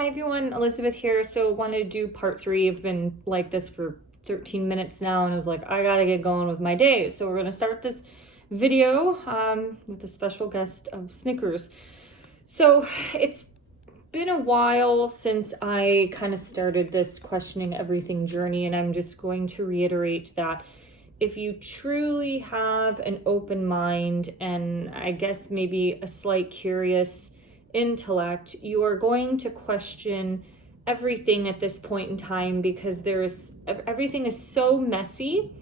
Hi everyone, Elizabeth here. So wanted to do part 3. I've been like this for 13 minutes now and I was like, I gotta get going with my day. So we're gonna start this video with a special guest of Snickers. So it's been a while since I kind of started this questioning everything journey, and I'm just going to reiterate that if you truly have an open mind and I guess maybe a slight curious intellect, you are going to question everything at this point in time because everything is so messy.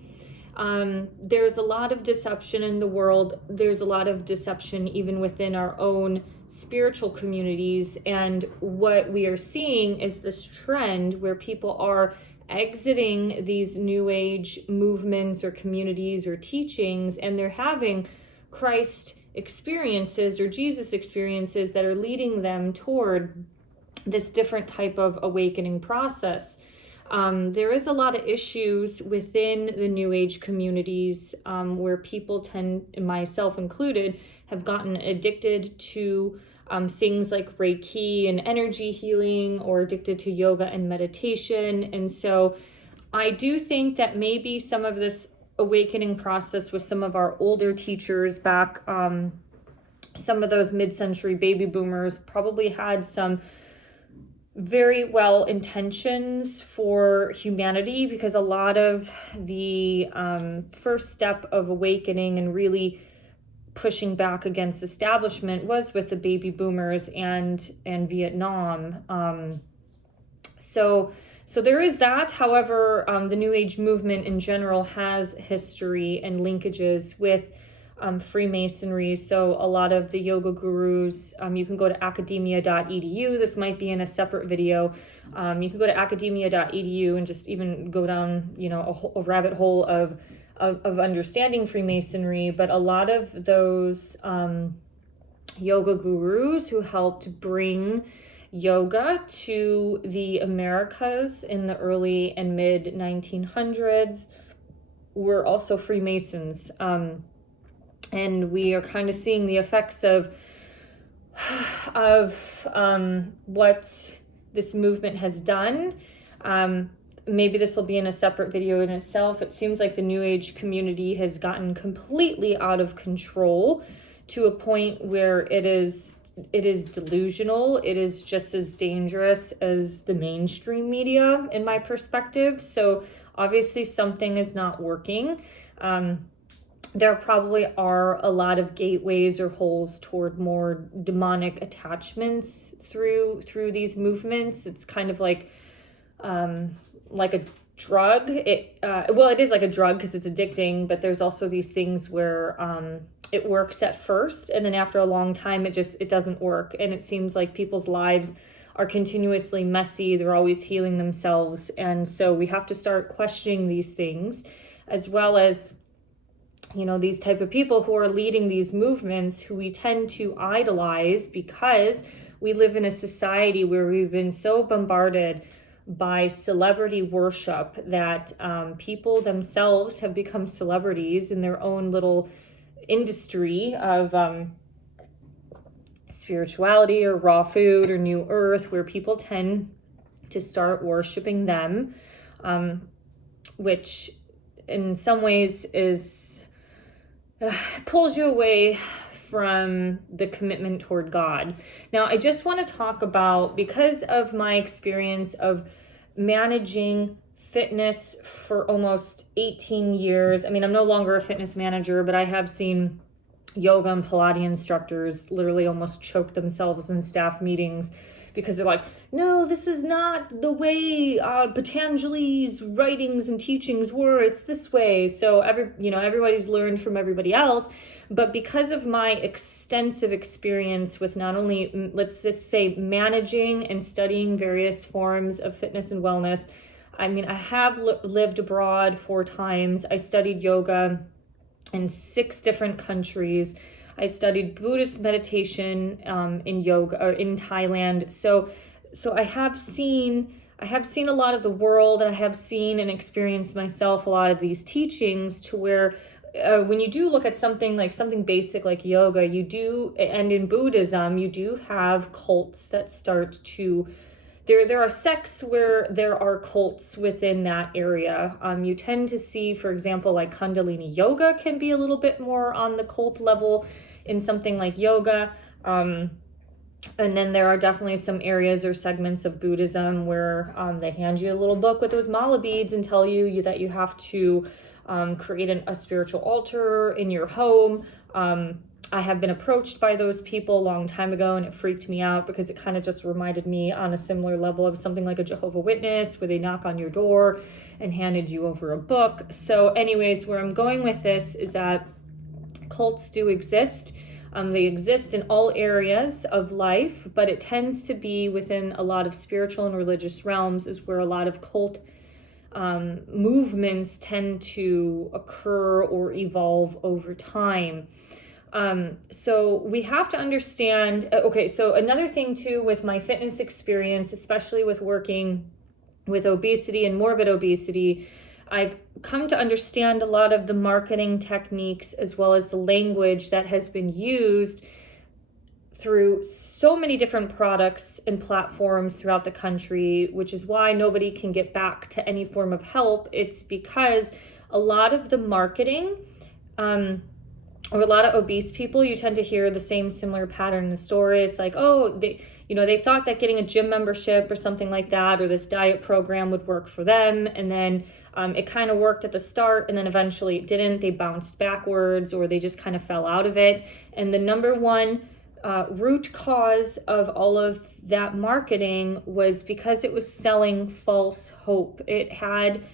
There's a lot of deception in the world. There's a lot of deception even within our own spiritual communities. And what we are seeing is this trend where people are exiting these new age movements or communities or teachings, and they're having Christ experiences or Jesus experiences that are leading them toward this different type of awakening process. There is a lot of issues within the New Age communities where people tend, myself included, have gotten addicted to things like Reiki and energy healing, or addicted to yoga and meditation. And so I do think that maybe some of this awakening process with some of our older teachers back, some of those mid-century baby boomers probably had some very well intentions for humanity, because a lot of the first step of awakening and really pushing back against establishment was with the baby boomers and Vietnam. So there is that. However, the New Age movement in general has history and linkages with Freemasonry. So a lot of the yoga gurus, you can go to academia.edu. This might be in a separate video. You can go to academia.edu and just even go down, a rabbit hole of understanding Freemasonry. But a lot of those yoga gurus who helped bring yoga to the Americas in the early and mid 1900s were also Freemasons. And we are kind of seeing the effects of what this movement has done. Maybe this will be in a separate video in itself. It seems like the New Age community has gotten completely out of control to a point where it is delusional. It is just as dangerous as the mainstream media, in my perspective. So obviously something is not working. There probably are a lot of gateways or holes toward more demonic attachments through these movements. It's kind of like a drug. It is like a drug because it's addicting, but there's also these things where it works at first, and then after a long time it doesn't work, and it seems like people's lives are continuously messy. They're always healing themselves, and so we have to start questioning these things, as well as these type of people who are leading these movements, who we tend to idolize because we live in a society where we've been so bombarded by celebrity worship that people themselves have become celebrities in their own little industry of spirituality or raw food or new earth, where people tend to start worshiping them, which in some ways pulls you away from the commitment toward God. Now, I just want to talk about, because of my experience of managing fitness for almost 18 years. I mean, I'm no longer a fitness manager, but I have seen yoga and Pilates instructors literally almost choke themselves in staff meetings because they're like, no, this is not the way Patanjali's writings and teachings were. It's this way. So everybody's learned from everybody else. But because of my extensive experience with not only, let's just say, managing and studying various forms of fitness and wellness, I mean, I have lived abroad 4 times. I studied yoga in 6 different countries. I studied Buddhist meditation in yoga or in Thailand. So I have seen a lot of the world, and I have seen and experienced myself a lot of these teachings, to where when you do look at something basic like yoga, and in Buddhism, you do have cults that start to there are sects where there are cults within that area. You tend to see, for example, like Kundalini yoga can be a little bit more on the cult level in something like yoga. And then there are definitely some areas or segments of Buddhism where they hand you a little book with those mala beads and tell you that you have to create a spiritual altar in your home. I have been approached by those people a long time ago, and it freaked me out because it kind of just reminded me on a similar level of something like a Jehovah's Witness, where they knock on your door and handed you over a book. So anyways, where I'm going with this is that cults do exist. They exist in all areas of life, but it tends to be within a lot of spiritual and religious realms is where a lot of cult movements tend to occur or evolve over time. So we have to understand, so another thing too with my fitness experience, especially with working with obesity and morbid obesity, I've come to understand a lot of the marketing techniques as well as the language that has been used through so many different products and platforms throughout the country, which is why nobody can get back to any form of help. It's because a lot of the marketing, or a lot of obese people, you tend to hear the same similar pattern in the story. It's like, they thought that getting a gym membership or something like that, or this diet program would work for them. And then it kind of worked at the start, and then eventually it didn't. They bounced backwards, or they just kind of fell out of it. And the number one root cause of all of that marketing was because it was selling false hope. It had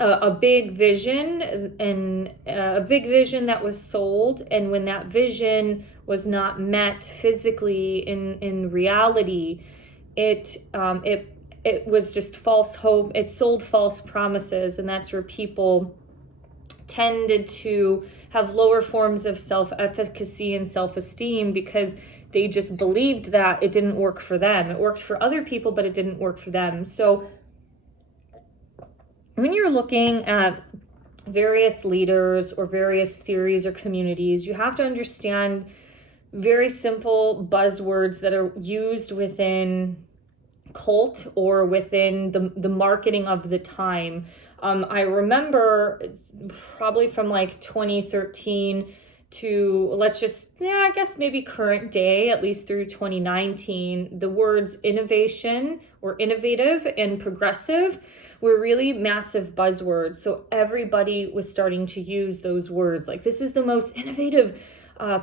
a big vision, and a big vision that was sold, and when that vision was not met physically in reality, it was just false hope. It sold false promises, and that's where people tended to have lower forms of self-efficacy and self-esteem because they just believed that it didn't work for them. It worked for other people, but it didn't work for them. So when you're looking at various leaders or various theories or communities, you have to understand very simple buzzwords that are used within cult or within the marketing of the time. I remember probably from like 2013 to I guess maybe current day, at least through 2019, the words innovation or innovative and progressive were really massive buzzwords. So everybody was starting to use those words. Like, this is the most innovative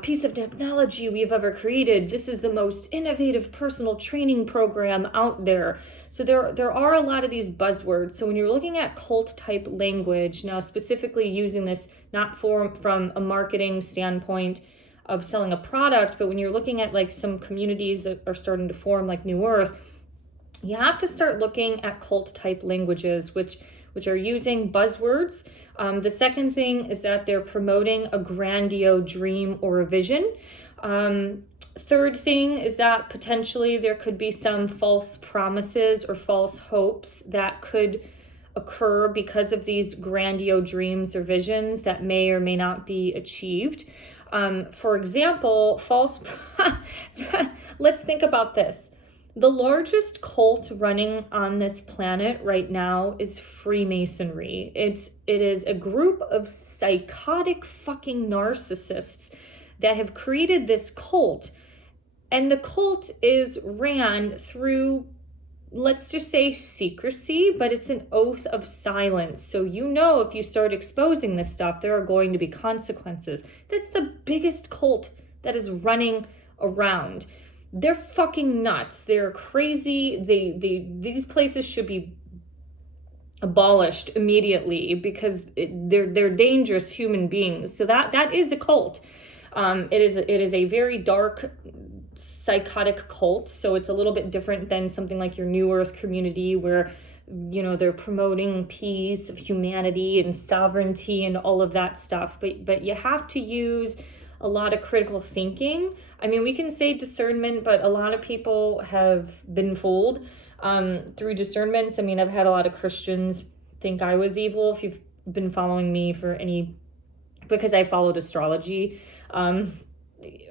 piece of technology we've ever created. This is the most innovative personal training program out there. So there are a lot of these buzzwords. So when you're looking at cult type language, now specifically using this not from a marketing standpoint of selling a product, but when you're looking at like some communities that are starting to form like New Earth, you have to start looking at cult type languages, which are using buzzwords. The second thing is that they're promoting a grandiose dream or a vision. Third thing is that potentially there could be some false promises or false hopes that could occur because of these grandiose dreams or visions that may or may not be achieved. For example, let's think about this. The largest cult running on this planet right now is Freemasonry. It is a group of psychotic fucking narcissists that have created this cult. And the cult is ran through, let's just say, secrecy, but it's an oath of silence. So if you start exposing this stuff, there are going to be consequences. That's the biggest cult that is running around. They're fucking nuts. They're crazy. These places should be abolished immediately because they're dangerous human beings. So that is a cult. It is a very dark, psychotic cult. So it's a little bit different than something like your New Earth community where they're promoting peace of humanity and sovereignty and all of that stuff. But you have to use a lot of critical thinking. I mean, we can say discernment, but a lot of people have been fooled through discernments. I mean, I've had a lot of Christians think I was evil. If you've been following me because I followed astrology,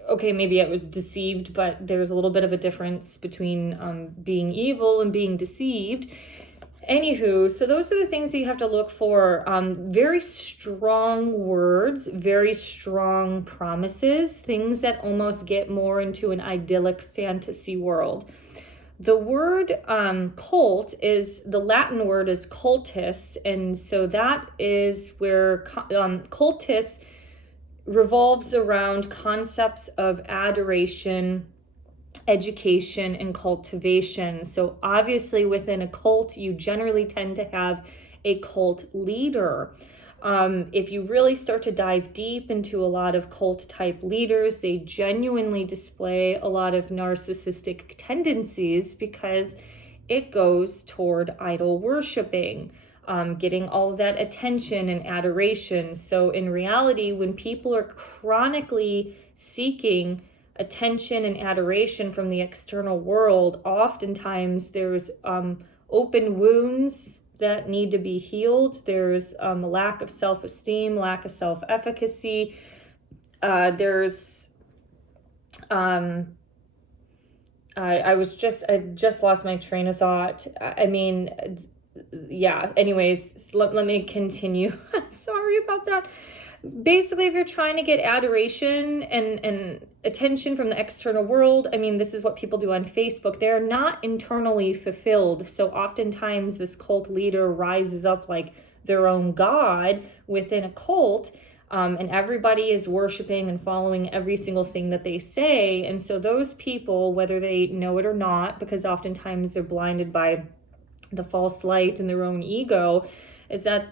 okay, maybe I was deceived, but there's a little bit of a difference between being evil and being deceived. Anywho, so those are the things that you have to look for. Very strong words, very strong promises, things that almost get more into an idyllic fantasy world. The word cult is, the Latin word is cultus, and so that is where cultus revolves around concepts of adoration, education, and cultivation. So obviously within a cult, you generally tend to have a cult leader. If you really start to dive deep into a lot of cult type leaders, they genuinely display a lot of narcissistic tendencies because it goes toward idol worshiping, getting all of that attention and adoration. So in reality, when people are chronically seeking attention and adoration from the external world, oftentimes there's open wounds that need to be healed. There's a lack of self-esteem, lack of self-efficacy. I just lost my train of thought. Anyways, let me continue. Sorry about that. Basically, if you're trying to get adoration and attention from the external world, this is what people do on Facebook. They're not internally fulfilled. So oftentimes this cult leader rises up like their own god within a cult, and everybody is worshiping and following every single thing that they say. And so those people, whether they know it or not, because oftentimes they're blinded by the false light and their own ego, is that,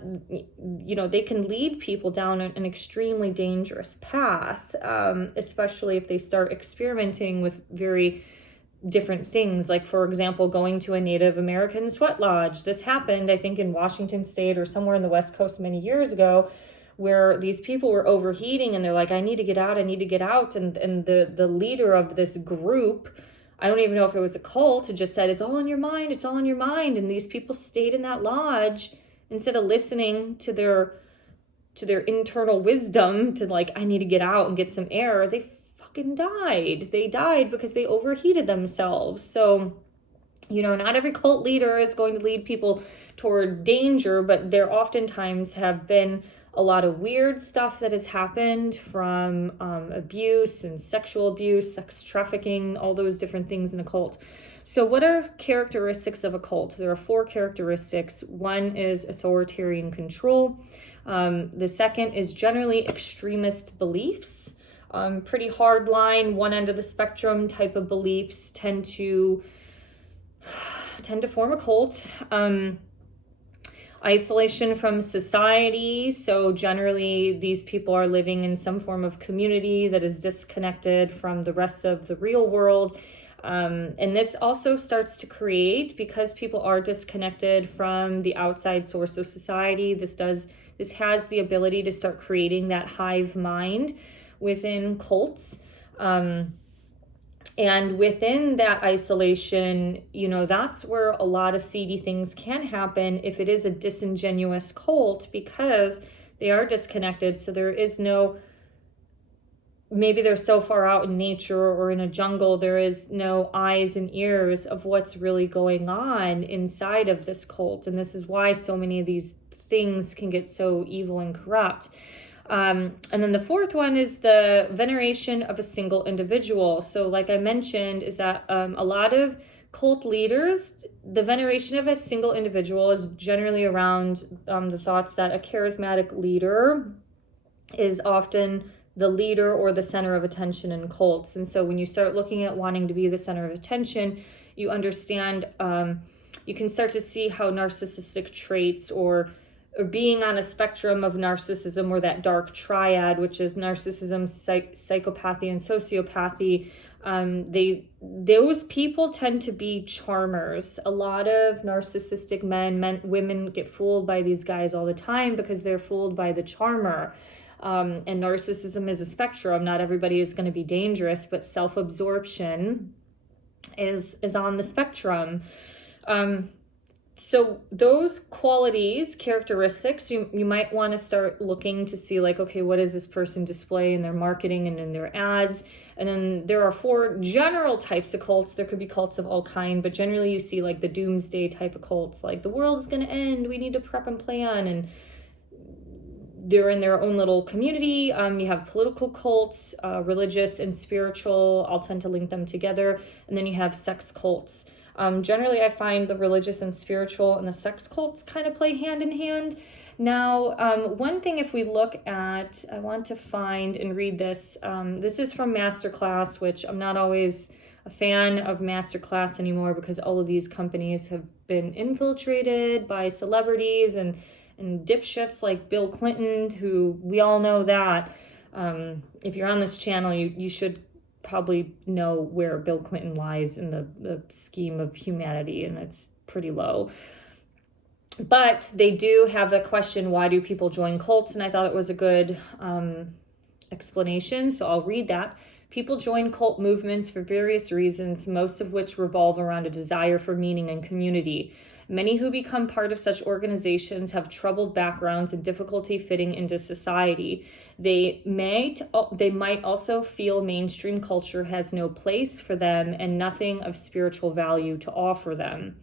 they can lead people down an extremely dangerous path, especially if they start experimenting with very different things. Like, for example, going to a Native American sweat lodge. This happened, I think, in Washington State or somewhere in the West Coast many years ago, where these people were overheating and they're like, I need to get out. And the leader of this group, I don't even know if it was a cult, just said, it's all in your mind. It's all in your mind. And these people stayed in that lodge instead of listening to their internal wisdom to like, I need to get out and get some air. They fucking died. They died because they overheated themselves. So, not every cult leader is going to lead people toward danger, but there oftentimes have been a lot of weird stuff that has happened from abuse and sexual abuse, sex trafficking, all those different things in a cult. So what are characteristics of a cult? There are 4 characteristics. One is authoritarian control. The second is generally extremist beliefs. Pretty hard line, one end of the spectrum type of beliefs tend to form a cult. Isolation from society. So generally these people are living in some form of community that is disconnected from the rest of the real world. And this also starts to create, because people are disconnected from the outside source of society, this has the ability to start creating that hive mind within cults. And within that isolation, that's where a lot of seedy things can happen if it is a disingenuous cult, because they are disconnected. So there is maybe they're so far out in nature or in a jungle, there is no eyes and ears of what's really going on inside of this cult. And this is why so many of these things can get so evil and corrupt. And then the 4th one is the veneration of a single individual. So like I mentioned, is that a lot of cult leaders, the veneration of a single individual is generally around the thoughts that a charismatic leader is often the leader or the center of attention in cults. And so when you start looking at wanting to be the center of attention, you understand, you can start to see how narcissistic traits or being on a spectrum of narcissism, or that dark triad, which is narcissism, psychopathy, and sociopathy, those people tend to be charmers. A lot of narcissistic women get fooled by these guys all the time because they're fooled by the charmer. And narcissism is a spectrum. Not everybody is going to be dangerous, but self-absorption is on the spectrum. So those qualities, characteristics, you might want to start looking to see like, okay, what does this person display in their marketing and in their ads? And then there are 4 general types of cults. There could be cults of all kind, but generally you see like the doomsday type of cults, like the world is going to end, we need to prep and plan, and they're in their own little community. You have political cults, religious and spiritual. I'll tend to link them together. And then you have sex cults. Generally, I find the religious and spiritual and the sex cults kind of play hand in hand. Now, one thing if we look at, I want to find and read this. This is from Masterclass, which I'm not always a fan of Masterclass anymore because all of these companies have been infiltrated by celebrities and dipshits like Bill Clinton, who we all know that. If you're on this channel, you should probably know where Bill Clinton lies in the scheme of humanity, and it's pretty low. But they do have the question, why do people join cults? And I thought it was a good explanation, so I'll read that. People join cult movements for various reasons, most of which revolve around a desire for meaning and community. Many who become part of such organizations have troubled backgrounds and difficulty fitting into society. They might also feel mainstream culture has no place for them and nothing of spiritual value to offer them.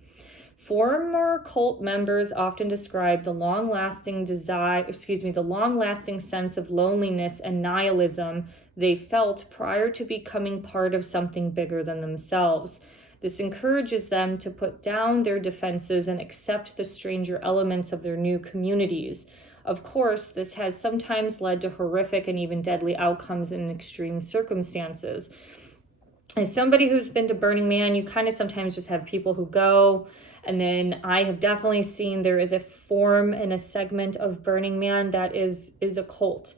Former cult members often describe the long-lasting sense of loneliness and nihilism they felt prior to becoming part of something bigger than themselves. This encourages them to put down their defenses and accept the stranger elements of their new communities. Of course, this has sometimes led to horrific and even deadly outcomes in extreme circumstances. As somebody who's been to Burning Man, you kind of sometimes just have people who go, and then I have definitely seen there is a form and a segment of Burning Man that is a cult.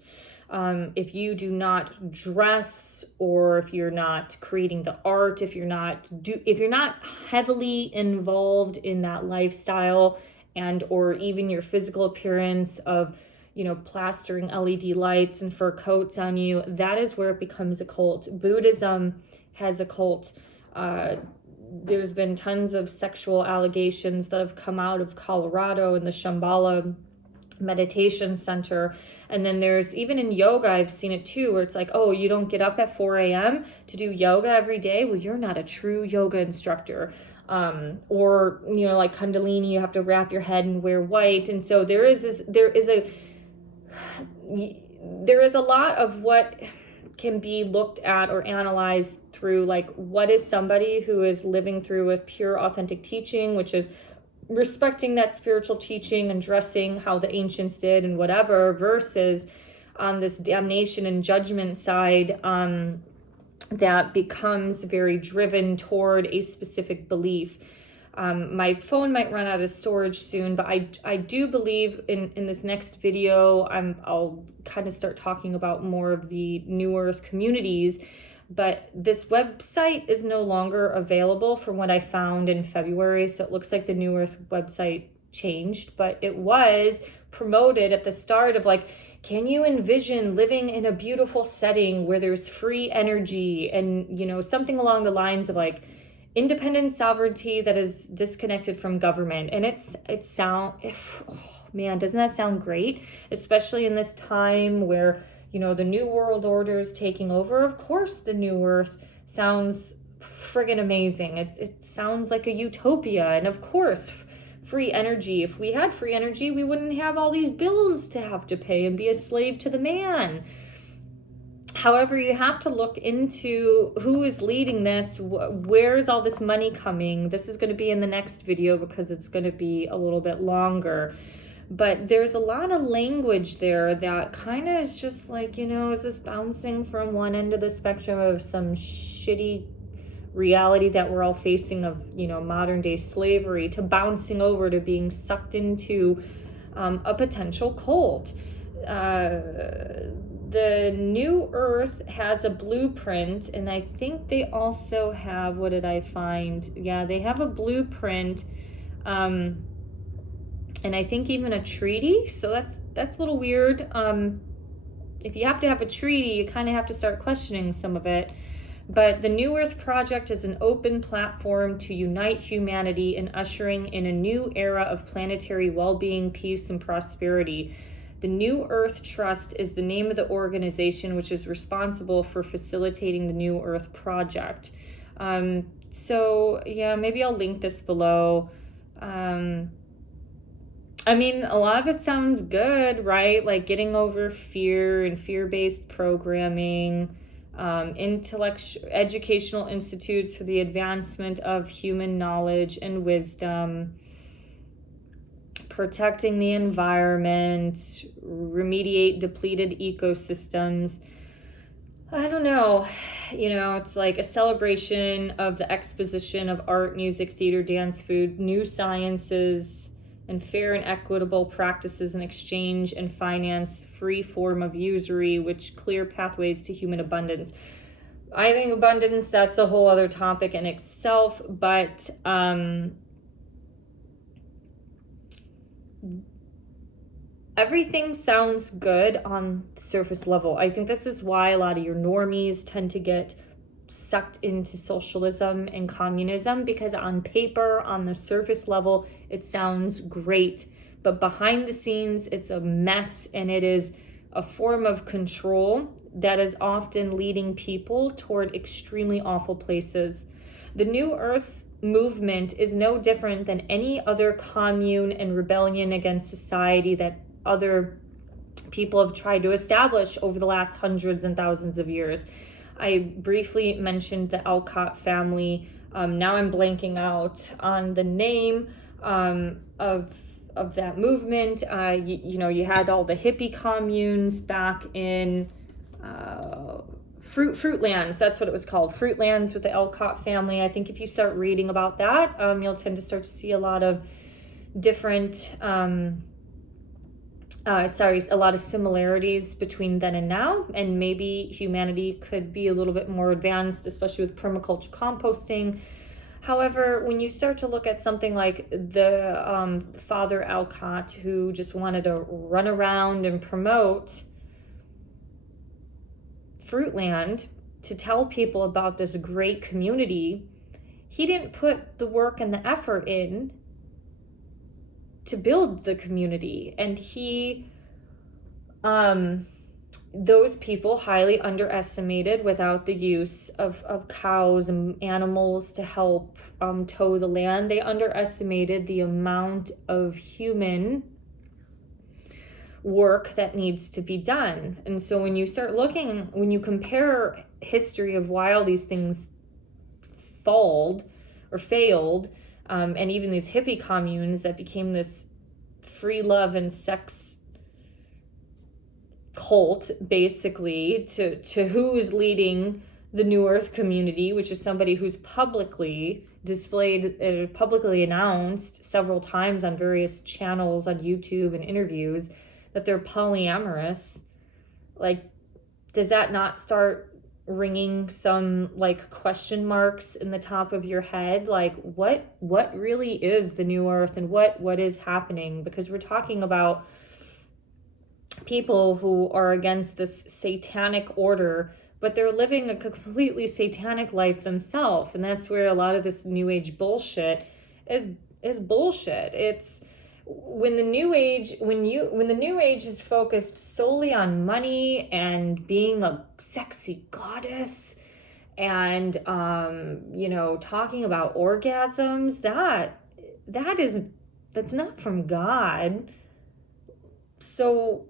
If you do not dress, or if you're not creating the art, if you're not heavily involved in that lifestyle, and or even your physical appearance of, plastering LED lights and fur coats on you, that is where it becomes a cult. Buddhism has a cult. There's been tons of sexual allegations that have come out of Colorado and the Shambhala meditation center. And then there's even in yoga, I've seen it too, where it's like, oh, you don't get up at 4 a.m. to do yoga every day. Well, you're not a true yoga instructor. Or, like Kundalini, you have to wrap your head and wear white. And so there is a lot of what can be looked at or analyzed through, like, what is somebody who is living through a pure authentic teaching, which is respecting that spiritual teaching and dressing how the ancients did and whatever, versus on this damnation and judgment side that becomes very driven toward a specific belief. My phone might run out of storage soon, but I do believe in this next video, I'll kind of start talking about more of the New Earth communities. But this website is no longer available from what I found in February. So it looks like the New Earth website changed, but it was promoted at the start of like, can you envision living in a beautiful setting where there's free energy and, something along the lines of like independent sovereignty that is disconnected from government. And doesn't that sound great? Especially in this time where the New World Order is taking over. Of course, the New Earth sounds friggin' amazing. It sounds like a utopia. And of course, free energy. If we had free energy, we wouldn't have all these bills to have to pay and be a slave to the man. However, you have to look into who is leading this. Where is all this money coming? This is going to be in the next video because it's going to be a little bit longer. But there's a lot of language there that kind of is just like, is this bouncing from one end of the spectrum of some shitty reality that we're all facing of, modern day slavery, to bouncing over to being sucked into a potential cult. The New Earth has a blueprint, and I think they also have, what did I find? Yeah, they have a blueprint. And I think even a treaty. So that's a little weird. If you have to have a treaty, you kind of have to start questioning some of it. But the New Earth Project is an open platform to unite humanity in ushering in a new era of planetary well-being, peace, and prosperity. The New Earth Trust is the name of the organization which is responsible for facilitating the New Earth Project. So yeah, maybe I'll link this below. I mean, a lot of it sounds good, right? Like getting over fear and fear-based programming, educational institutes for the advancement of human knowledge and wisdom, protecting the environment, remediate depleted ecosystems. I don't know, it's like a celebration of the exposition of art, music, theater, dance, food, new sciences, and fair and equitable practices in exchange and finance, free form of usury, which clear pathways to human abundance. I think abundance, that's a whole other topic in itself, but everything sounds good on the surface level. I think this is why a lot of your normies tend to get sucked into socialism and communism, because on paper, on the surface level, it sounds great. But behind the scenes, it's a mess, and it is a form of control that is often leading people toward extremely awful places. The New Earth movement is no different than any other commune and rebellion against society that other people have tried to establish over the last hundreds and thousands of years. I briefly mentioned the Alcott family. Now I'm blanking out on the name of that movement. You had all the hippie communes back in Fruitlands. That's what it was called, Fruitlands, with the Alcott family. I think if you start reading about that, you'll tend to start to see a lot of different a lot of similarities between then and now, and maybe humanity could be a little bit more advanced, especially with permaculture composting. However, when you start to look at something like the Father Alcott, who just wanted to run around and promote Fruitland to tell people about this great community, he didn't put the work and the effort in to build the community. And those people highly underestimated, without the use of cows and animals to help tow the land, they underestimated the amount of human work that needs to be done. And so when you start looking, when you compare history of why all these things failed, and even these hippie communes that became this free love and sex cult, basically, to who is leading the New Earth community, which is somebody who's publicly displayed, publicly announced several times on various channels on YouTube and interviews that they're polyamorous. Like, does that not start ringing some like question marks in the top of your head? Like, what really is the New Earth, and what is happening? Because we're talking about people who are against this satanic order, but they're living a completely satanic life themselves. And that's where a lot of this New Age bullshit is bullshit. It's when the New Age is focused solely on money and being a sexy goddess and talking about orgasms, that's not from God. So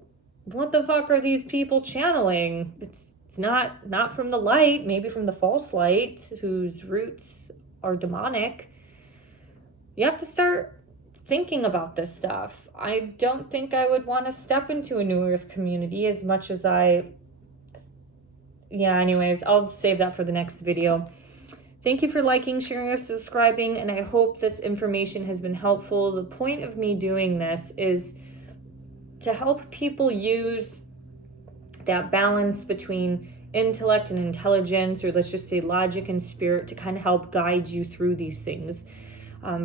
what the fuck are these people channeling? It's not from the light, maybe from the false light, whose roots are demonic. You have to start thinking about this stuff. I don't think I would want to step into a New Earth community as much as anyways, I'll save that for the next video. Thank you for liking, sharing, and subscribing, and I hope this information has been helpful. The point of me doing this is to help people use that balance between intellect and intelligence, or let's just say logic and spirit, to kind of help guide you through these things.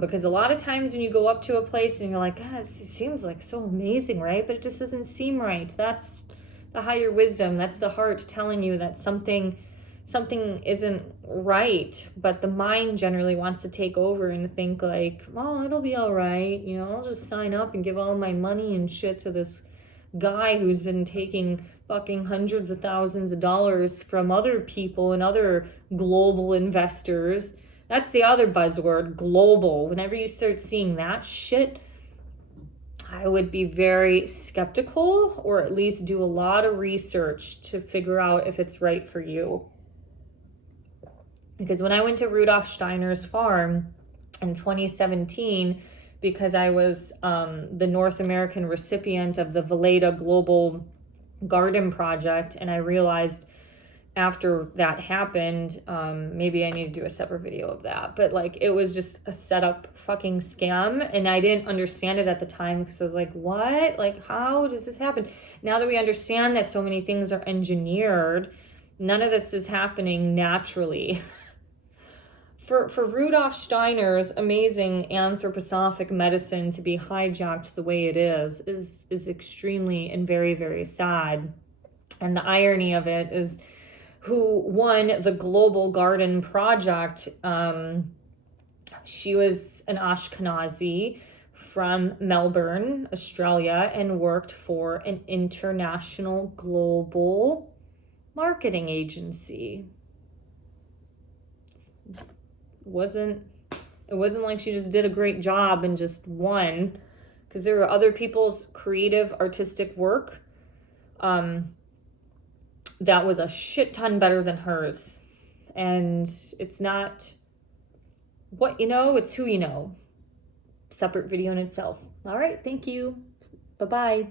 Because a lot of times when you go up to a place and you're like, God, it seems like so amazing, right? But it just doesn't seem right. That's the higher wisdom. That's the heart telling you that something something isn't right, but the mind generally wants to take over and think like, well, it'll be all right. You know, I'll just sign up and give all my money and shit to this guy who's been taking fucking hundreds of thousands of dollars from other people and other global investors. That's the other buzzword, global. Whenever you start seeing that shit, I would be very skeptical, or at least do a lot of research to figure out if it's right for you. Because when I went to Rudolf Steiner's farm in 2017, because I was the North American recipient of the Valletta Global Garden Project, and I realized after that happened, maybe I need to do a separate video of that, but like it was just a setup fucking scam, and I didn't understand it at the time because I was like, what? Like, how does this happen? Now that we understand that so many things are engineered, none of this is happening naturally. For Rudolf Steiner's amazing anthroposophic medicine to be hijacked the way it is extremely and very, very sad. And the irony of it is, who won the Global Garden Project, she was an Ashkenazi from Melbourne, Australia, and worked for an international global marketing agency. It wasn't like she just did a great job and just won, because there were other people's creative artistic work that was a shit ton better than hers. And it's not what you know, it's who you know. Separate video in itself. All right, thank you. Bye-bye.